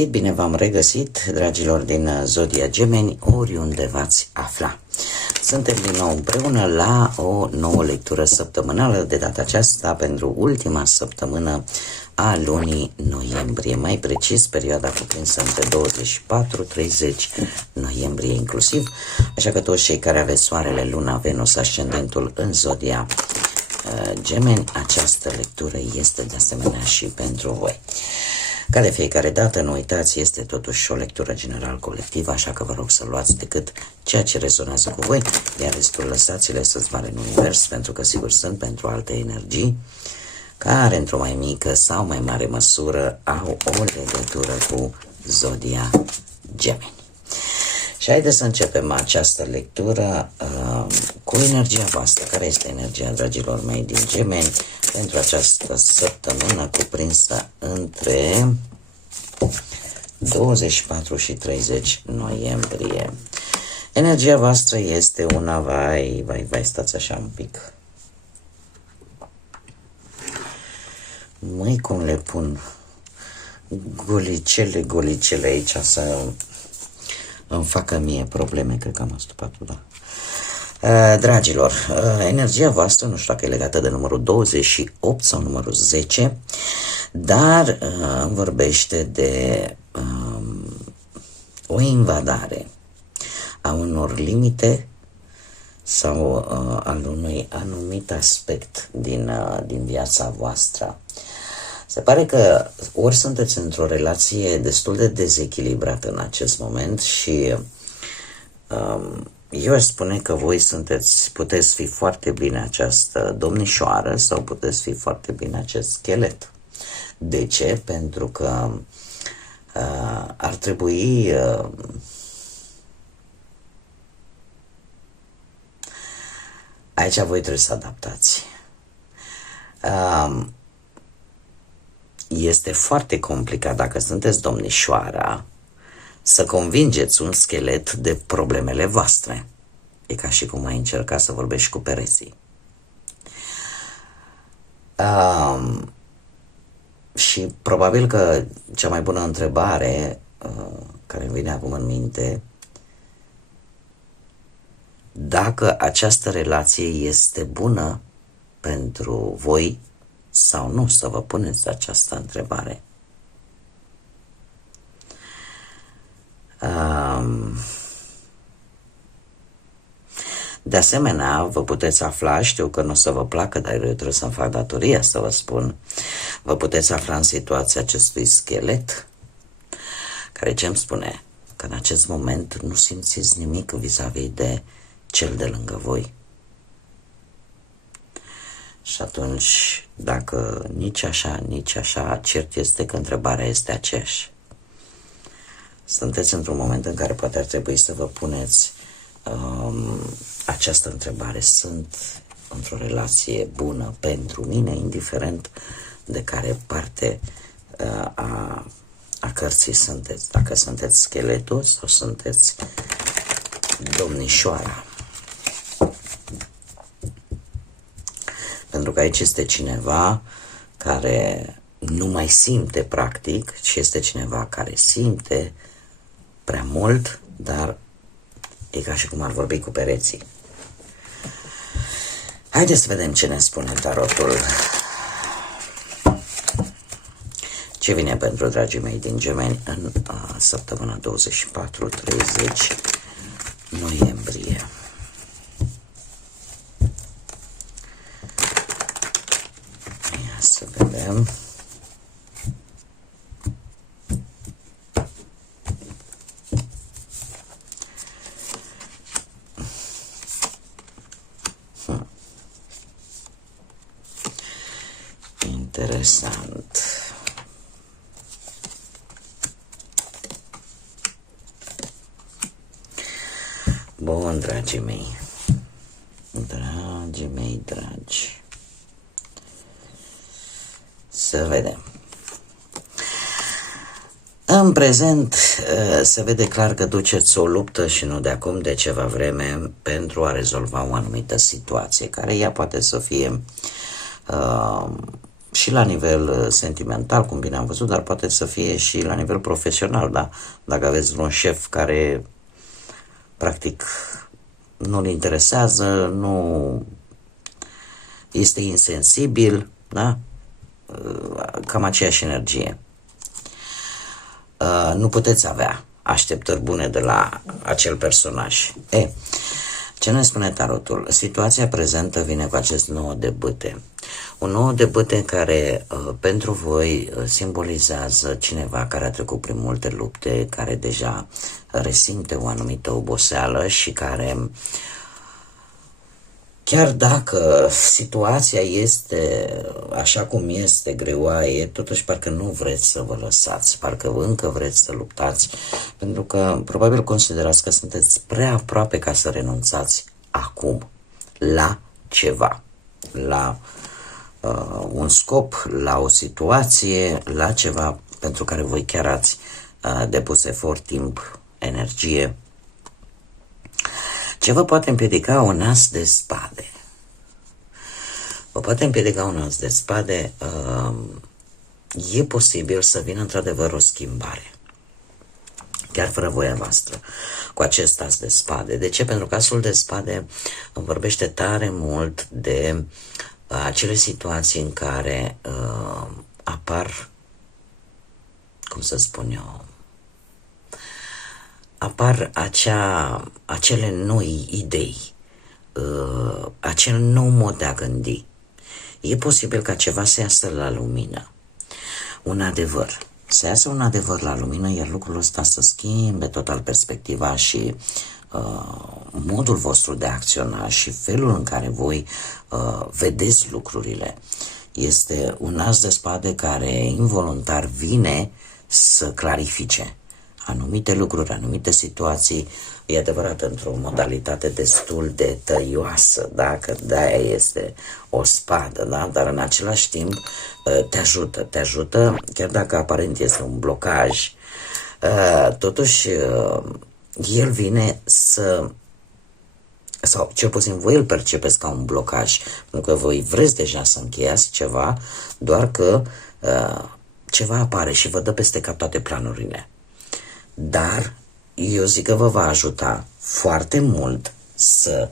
găsit, bine v-am regăsit, dragilor din Zodia Gemeni, oriunde v-ați afla. Suntem din nou împreună la o nouă lectură săptămânală, de data aceasta pentru ultima săptămână a lunii noiembrie, mai precis perioada cuprinsă între 24-30 noiembrie inclusiv, așa că toți cei care aveți soarele, luna, Venus, ascendentul în Zodia Gemeni, această lectură este de asemenea și pentru voi. Ca de fiecare dată, nu uitați, este totuși o lectură general colectivă, așa că vă rog să luați decât ceea ce rezonează cu voi, iar restul lăsați-le să zboare în univers, pentru că sigur sunt pentru alte energii care, într-o mai mică sau mai mare măsură, au o legătură cu Zodia Gemeni. Și haideți să începem această lectură cu energia voastră. Care este energia, dragilor mei, din Gemeni pentru această săptămână cuprinsă între 24 și 30 noiembrie? Energia voastră este una, vai, stați așa un pic. Măi, cum le pun golicele aici să îmi facă mie probleme, cred că am astupat, da. Dragilor, energia voastră, nu știu dacă e legată de numărul 28 sau numărul 10, dar vorbește de o invadare a unor limite sau al unui anumit aspect din viața voastră. Se pare că ori sunteți într-o relație destul de dezechilibrată în acest moment și eu aș spune că voi puteți fi foarte bine această domnișoară sau puteți fi foarte bine acest schelet. De ce? Pentru că ar trebui aici voi trebuie să adaptați. Este foarte complicat, dacă sunteți domnișoara, să convingeți un schelet de problemele voastre. E ca și cum ai încerca să vorbești cu pereții. Și probabil că cea mai bună întrebare care îmi vine acum în minte, dacă această relație este bună pentru voi sau nu, să vă puneți această întrebare. De asemenea, vă puteți afla, știu că nu o să vă placă, dar eu trebuie să-mi fac datoria să vă spun, vă puteți afla în situația acestui schelet, care ce îmi spune? Că în acest moment nu simțiți nimic vis-a-vis de cel de lângă voi. Și atunci, dacă nici așa, cert este că întrebarea este aceeași. Sunteți într-un moment în care poate ar trebui să vă puneți această întrebare. Sunt într-o relație bună pentru mine, indiferent de care parte a cărții sunteți. Dacă sunteți scheletul sau sunteți domnișoara. Pentru că aici este cineva care nu mai simte practic, ci este cineva care simte prea mult, dar e ca și cum ar vorbi cu pereții. Haideți să vedem ce ne spune tarotul. Ce vine pentru dragii mei din Gemeni în săptămâna 24-30 noiembrie. Ia să vedem. Interesant. Bun, dragii mei. Dragi. Să vedem. În prezent se vede clar că duceți o luptă și nu de acum, de ceva vreme, pentru a rezolva o anumită situație, care ea poate să fie și la nivel sentimental, cum bine am văzut, dar poate să fie și la nivel profesional, da? Dacă aveți un șef care practic nu-l interesează, nu este insensibil, da? Cam aceeași energie. Nu puteți avea așteptări bune de la acel personaj. Ce ne spune tarotul? Situația prezentă vine cu acest 9 de bâte. Un 9 de bâte care pentru voi simbolizează cineva care a trecut prin multe lupte, care deja resimte o anumită oboseală și care, chiar dacă situația este așa cum este, greoaie, totuși parcă nu vreți să vă lăsați, parcă încă vreți să luptați, pentru că probabil considerați că sunteți prea aproape ca să renunțați acum la ceva, la un scop, la o situație, la ceva pentru care voi chiar ați depus efort, timp, energie. Ce vă poate împiedica? Un as de spade. Vă poate împiedica un as de spade. E posibil să vină într-adevăr o schimbare, chiar fără voia voastră, cu acest as de spade. De ce? Pentru că asul de spade îmi vorbește tare mult de acele situații în care apar, cum să spun eu, apar acele noi idei, acel nou mod de a gândi. E posibil ca ceva să iasă la lumină, un adevăr. Să iasă un adevăr la lumină, iar lucrul ăsta să schimbe total perspectiva și modul vostru de a acționa și felul în care voi vedeți lucrurile. Este un as de spade care involuntar vine să clarifice anumite lucruri, anumite situații, e adevărat, într-o modalitate destul de tăioasă, da? Că de-aia este o spadă, da? Dar în același timp te ajută, chiar dacă aparent este un blocaj, totuși el vine să, sau cel puțin voi îl percepeți ca un blocaj, pentru că voi vreți deja să încheiați ceva, doar că ceva apare și vă dă peste cap toate planurile. Dar eu zic că vă va ajuta foarte mult să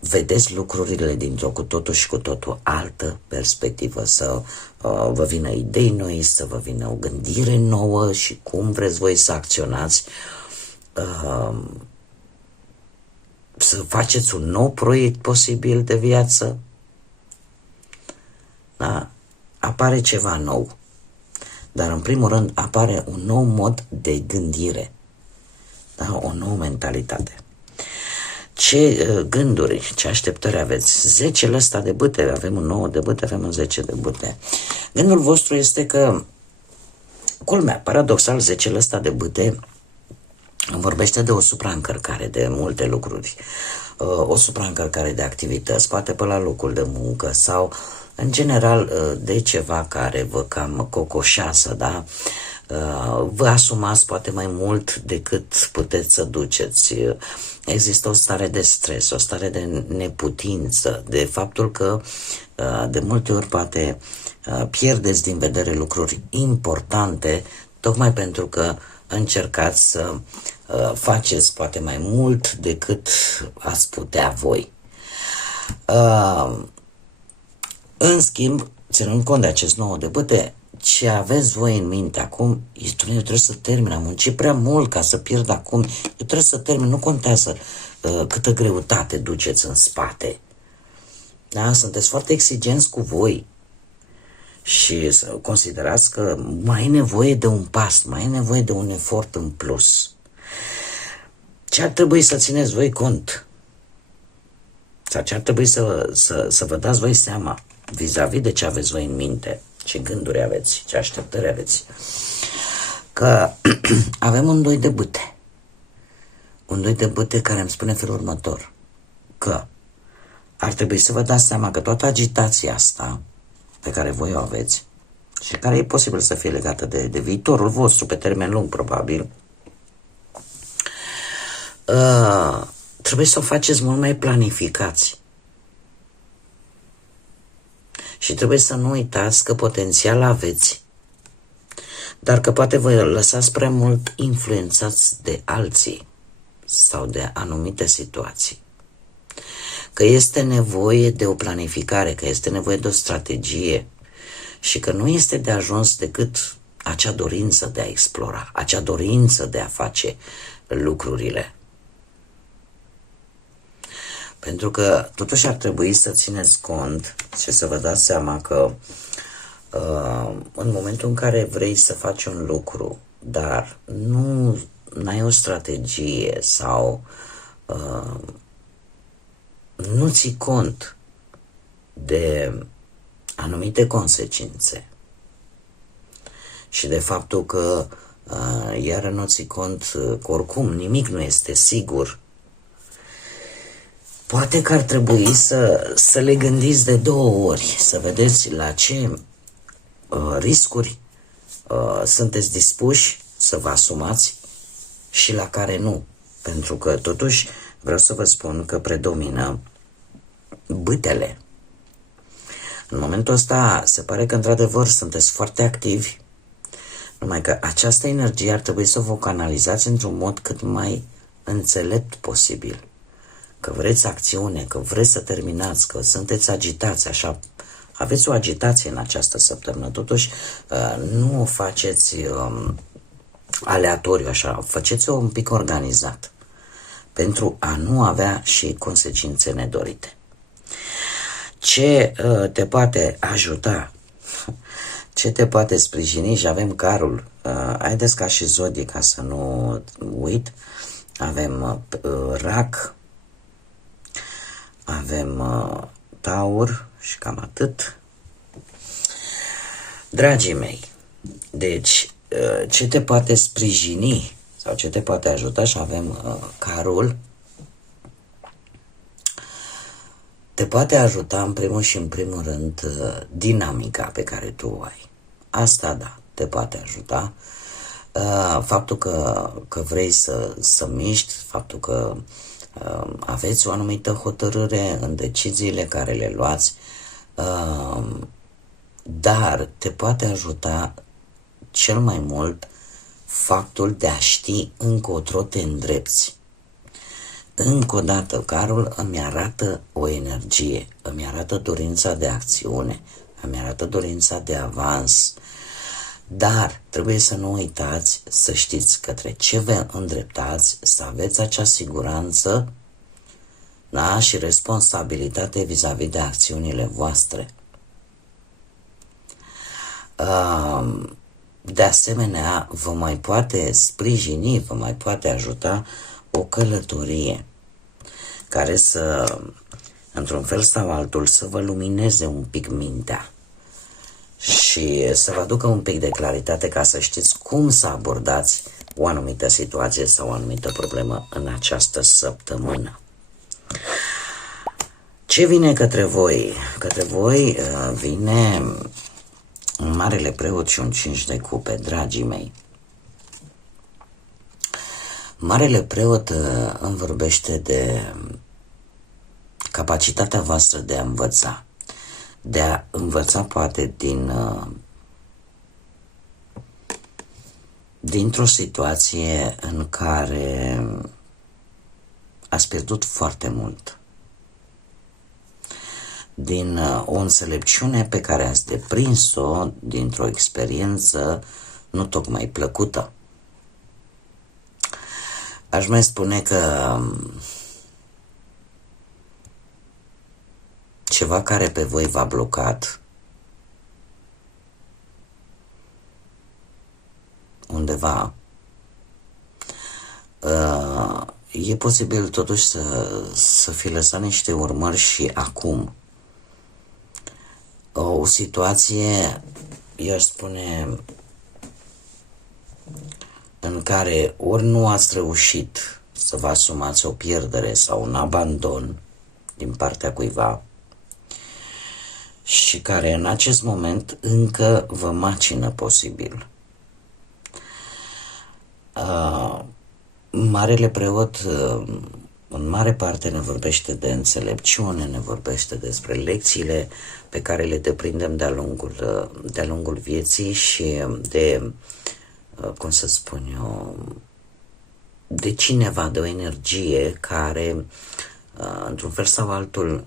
vedeți lucrurile dintr-o cu totul și cu totul altă perspectivă, să vă vină idei noi, să vă vină o gândire nouă și cum vreți voi să acționați, să faceți un nou proiect posibil de viață. Da? Apare ceva nou. Dar în primul rând apare un nou mod de gândire, da? O nouă mentalitate. Ce gânduri, ce așteptări aveți? 10 ăsta de bâte, avem un 9 de bâte, avem un 10 de bâte. Gândul vostru este că, culmea, paradoxal, 10 ăsta de bâte vorbește de o supraîncărcare de multe lucruri, o supraîncărcare de activități, poate pe la locul de muncă sau în general de ceva care vă cam cocoșează, da? Vă asumați poate mai mult decât puteți să duceți. Există o stare de stres, o stare de neputință, de faptul că de multe ori poate pierdeți din vedere lucruri importante, tocmai pentru că încercați să faceți poate mai mult decât ați putea voi. În schimb, ținând cont de acest 9 de bâte, ce aveți voi în minte acum, eu trebuie să termin, am muncit prea mult ca să pierd acum, eu trebuie să termin, nu contează câtă greutate duceți în spate. Da? Sunteți foarte exigenți cu voi și considerați că mai e nevoie de un pas, mai e nevoie de un efort în plus. Ce ar trebui să țineți voi cont? Sau ce ar trebui să vă dați voi seama vis-a-vis de ce aveți voi în minte, ce gânduri aveți, ce așteptări aveți? Că avem un 2 de bâte. Un 2 de bâte care îmi spune felul următor, că ar trebui să vă dați seama că toată agitația asta pe care voi o aveți și care e posibil să fie legată de viitorul vostru pe termen lung, probabil, trebuie să o faceți mult mai planificați. Și trebuie să nu uitați că potențial aveți, dar că poate vă lăsați prea mult influențați de alții sau de anumite situații. Că este nevoie de o planificare, că este nevoie de o strategie și că nu este de ajuns decât acea dorință de a explora, acea dorință de a face lucrurile. Pentru că totuși ar trebui să țineți cont și să vă dați seama că în momentul în care vrei să faci un lucru, dar nu ai o strategie sau nu ții cont de anumite consecințe și de faptul că iar nu ții cont că oricum nimic nu este sigur, poate că ar trebui să le gândiți de 2 ori, să vedeți la ce riscuri sunteți dispuși să vă asumați și la care nu. Pentru că totuși vreau să vă spun că predomină bâtele. În momentul ăsta se pare că într-adevăr sunteți foarte activi, numai că această energie ar trebui să vă canalizați într-un mod cât mai înțelept posibil. Că vreți acțiune, că vreți să terminați, că sunteți agitați, așa, aveți o agitație în această săptămână, totuși nu o faceți aleatoriu, așa, faceți-o un pic organizat, pentru a nu avea și consecințe nedorite. Ce te poate ajuta, ce te poate sprijini, și avem carul, haideți ca și zodie, ca să nu uit, avem rac, avem taur și cam atât. Dragii mei, deci ce te poate sprijini sau ce te poate ajuta, și avem carul, te poate ajuta în primul și în primul rând dinamica pe care tu o ai. Asta da, te poate ajuta. Faptul că vrei să miști, faptul că aveți o anumită hotărâre în deciziile care le luați, dar te poate ajuta cel mai mult faptul de a ști încotro te îndrepți. Încă o dată, carul îmi arată o energie, îmi arată dorința de acțiune, îmi arată dorința de avans, dar trebuie să nu uitați să știți către ce vă îndreptați, să aveți acea siguranță, da, și responsabilitate vis-a-vis de acțiunile voastre. De asemenea, vă mai poate sprijini, vă mai poate ajuta o călătorie care să, într-un fel sau altul, să vă lumineze un pic mintea și să vă aducă un pic de claritate ca să știți cum să abordați o anumită situație sau o anumită problemă în această săptămână. Ce vine către voi? Către voi vine un Marele Preot și un 5 de cupe, dragii mei. Marele Preot îmi vorbește de capacitatea voastră de a învăța. De a învăța poate dintr-o situație în care ați pierdut foarte mult. Din o înțelepciune pe care ați deprins-o dintr-o experiență nu tocmai plăcută. Aș mai spune că ceva care pe voi v-a blocat undeva, e posibil totuși să fi lăsat niște urmări și acum. O situație, eu aș spune, în care ori nu ați reușit să vă asumați o pierdere sau un abandon din partea cuiva și care în acest moment încă vă macină posibil. Marele Preot în mare parte ne vorbește de înțelepciune, ne vorbește despre lecțiile pe care le deprindem de-a lungul vieții și de, cum să spun eu, de cineva, de o energie care, într-un fel sau altul,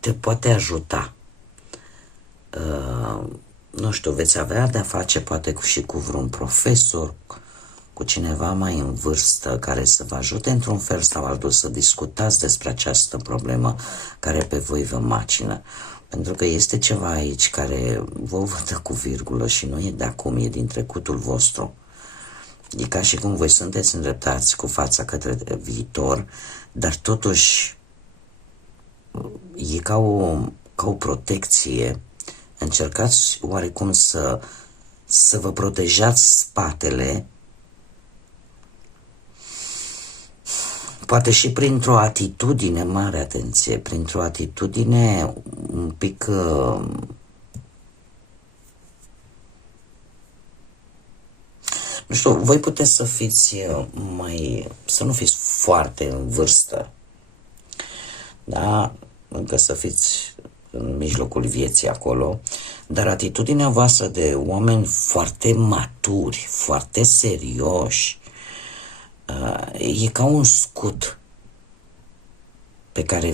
te poate ajuta. Nu știu, veți avea de-a face poate și cu vreun profesor, cu cineva mai în vârstă care să vă ajute într-un fel sau altul să discutați despre această problemă care pe voi vă macină. Pentru că este ceva aici care vă dă cu virgulă și nu e de acum, e din trecutul vostru. E ca și cum voi sunteți îndreptați cu fața către viitor, dar totuși e ca o protecție. Încercați oarecum să vă protejați spatele, poate și printr-o atitudine, mare atenție, printr-o atitudine un pic nu știu, voi puteți să fiți să nu fiți foarte în vârstă, da? Încă să fiți în mijlocul vieții acolo, dar atitudinea voastră de oameni foarte maturi, foarte serioși, e ca un scut pe care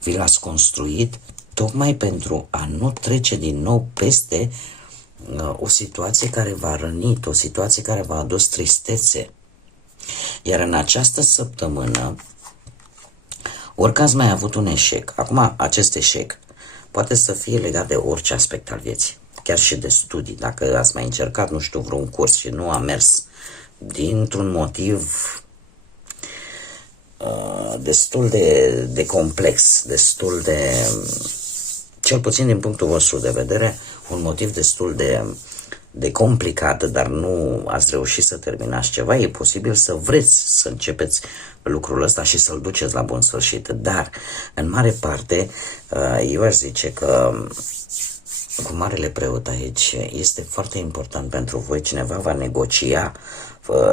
vi l-ați construit tocmai pentru a nu trece din nou peste o situație care v-a rănit, o situație care v-a adus tristețe. Iar în această săptămână, orică ați mai avut un eșec, acum acest eșec poate să fie legat de orice aspect al vieții, chiar și de studii, dacă ați mai încercat, nu știu, vreun curs și nu a mers dintr-un motiv destul de complex, destul de, cel puțin din punctul vostru de vedere, un motiv destul de complicat, dar nu ați reușit să terminați ceva, e posibil să vreți să începeți lucrul ăsta și să-l duceți la bun sfârșit. Dar, în mare parte, eu aș zice că cu Marele Preot aici este foarte important pentru voi, cineva va negocia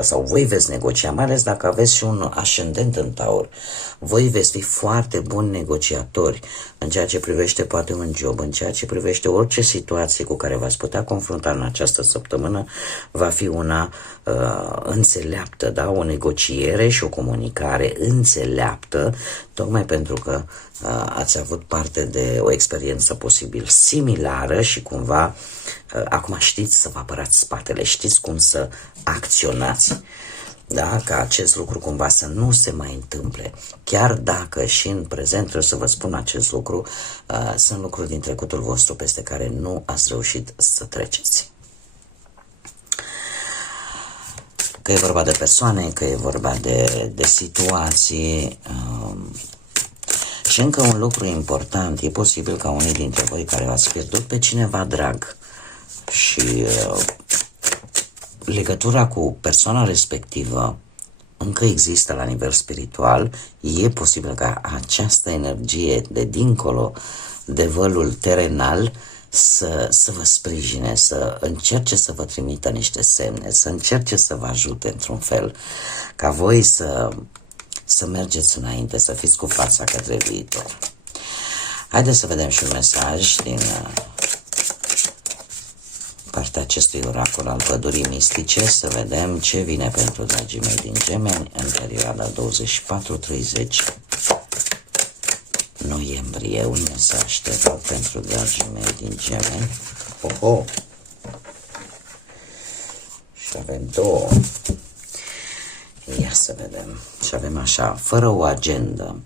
sau voi veți negocia, mai ales dacă aveți și un ascendent în Taur. Voi veți fi foarte buni negociatori în ceea ce privește poate un job, în ceea ce privește orice situație cu care v-ați putea confrunta în această săptămână, va fi una înțeleaptă, da? O negociere și o comunicare înțeleaptă, tocmai pentru că ați avut parte de o experiență posibil similară și cumva acum știți să vă apărați spatele, știți cum să acționați, da? Ca acest lucru cumva să nu se mai întâmple. Chiar dacă și în prezent trebuie să vă spun acest lucru, sunt lucruri din trecutul vostru peste care nu ați reușit să treceți. Că e vorba de persoane, că e vorba de situații. Și încă un lucru important, e posibil ca unii dintre voi care v-ați pierdut pe cineva drag și legătura cu persoana respectivă încă există la nivel spiritual, e posibil ca această energie de dincolo de vălul terenal să vă sprijine, să încerce să vă trimită niște semne, să încerce să vă ajute într-un fel, ca voi să mergeți înainte, să fiți cu fața către viitor. Haideți să vedem și un mesaj din partea acestui oracol al pădurii mistice, să vedem ce vine pentru dragii mei din Gemeni în perioada 24-30 noiembrie. Un mesaj te rog pentru dragii mei din Gemeni. Și avem două. Ia să vedem. Și avem așa, fără o agendă,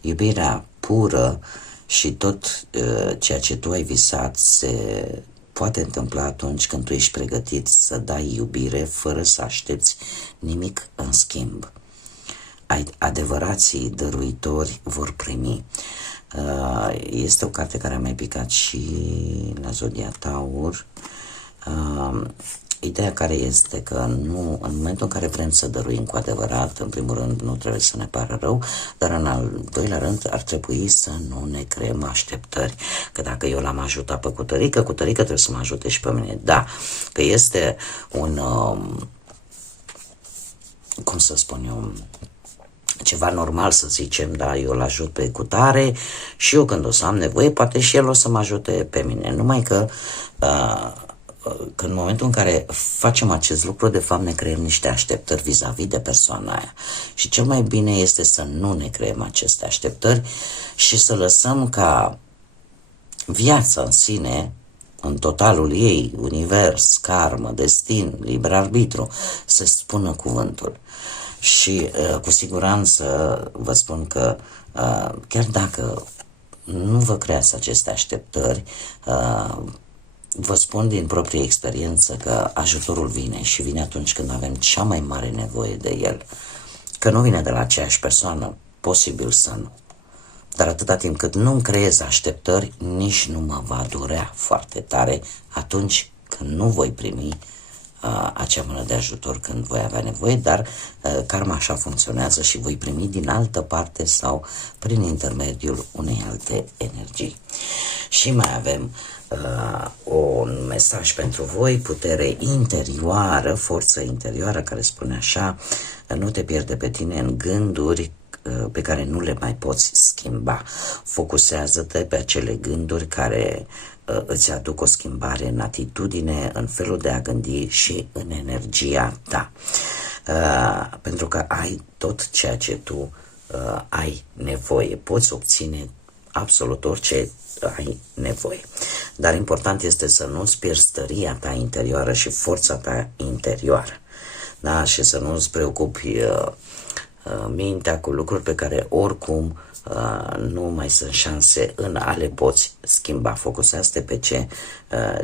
iubirea pură și tot ceea ce tu ai visat se poate întâmpla atunci când tu ești pregătit să dai iubire fără să aștepți nimic în schimb. Adevărații dăruitori vor primi. Este o carte care a mai picat și la Zodia Taur. Ideea care este că nu, în momentul în care vrem să dăruim cu adevărat, în primul rând nu trebuie să ne pară rău, dar în al doilea rând ar trebui să nu ne creăm așteptări, că dacă eu l-am ajutat pe Cutărică, Cutărică trebuie să mă ajute și pe mine. Da, că este un, cum să spun eu, ceva normal să zicem, da, eu îl ajut pe cutare și eu când o să am nevoie, poate și el o să mă ajute pe mine. Numai că în momentul în care facem acest lucru, de fapt ne creăm niște așteptări vis-a-vis de persoana aia. Și cel mai bine este să nu ne creăm aceste așteptări și să lăsăm ca viața în sine, în totalul ei, univers, karmă, destin, liber arbitru, să spună cuvântul. Și cu siguranță vă spun că chiar dacă nu vă creați aceste așteptări, vă spun din proprie experiență că ajutorul vine și vine atunci când avem cea mai mare nevoie de el. Că nu vine de la aceeași persoană, posibil să nu. Dar atâta timp cât nu-mi creez așteptări, nici nu mă va durea foarte tare atunci când nu voi primi acea mână de ajutor când voi avea nevoie, dar karma așa funcționează și voi primi din altă parte sau prin intermediul unei alte energii. Și mai avem un mesaj pentru voi, putere interioară, forță interioară care spune așa: nu te pierde pe tine în gânduri pe care nu le mai poți schimba. Focusează-te pe acele gânduri care îți aduc o schimbare în atitudine, în felul de a gândi și în energia ta. Pentru că ai tot ceea ce tu ai nevoie. Poți obține absolut orice ai nevoie. Dar important este să nu-ți pierzi tăria ta interioară și forța ta interioară. Da? Și să nu-ți preocupi mintea cu lucruri pe care oricum nu mai sunt șanse în a le poți schimba. Focusează-te pe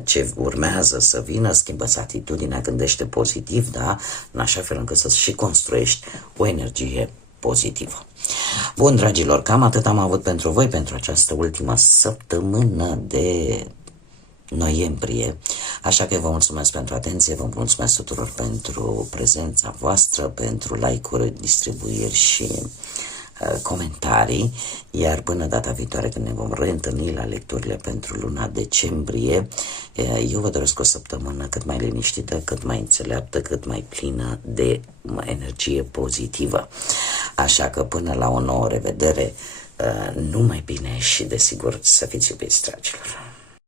ce urmează să vină, schimbă-ți atitudinea, gândește pozitiv, da? În așa fel încât să și construiești o energie pozitivă. Bun, dragilor, cam atât am avut pentru voi pentru această ultimă săptămână de noiembrie, așa că vă mulțumesc pentru atenție, vă mulțumesc tuturor pentru prezența voastră, pentru like-uri, distribuiri și comentarii, iar până data viitoare când ne vom reîntâlni la lecturile pentru luna decembrie, eu vă doresc o săptămână cât mai liniștită, cât mai înțeleaptă, cât mai plină de energie pozitivă. Așa că până la o nouă revedere, numai bine și desigur să fiți iubiți, dragilor!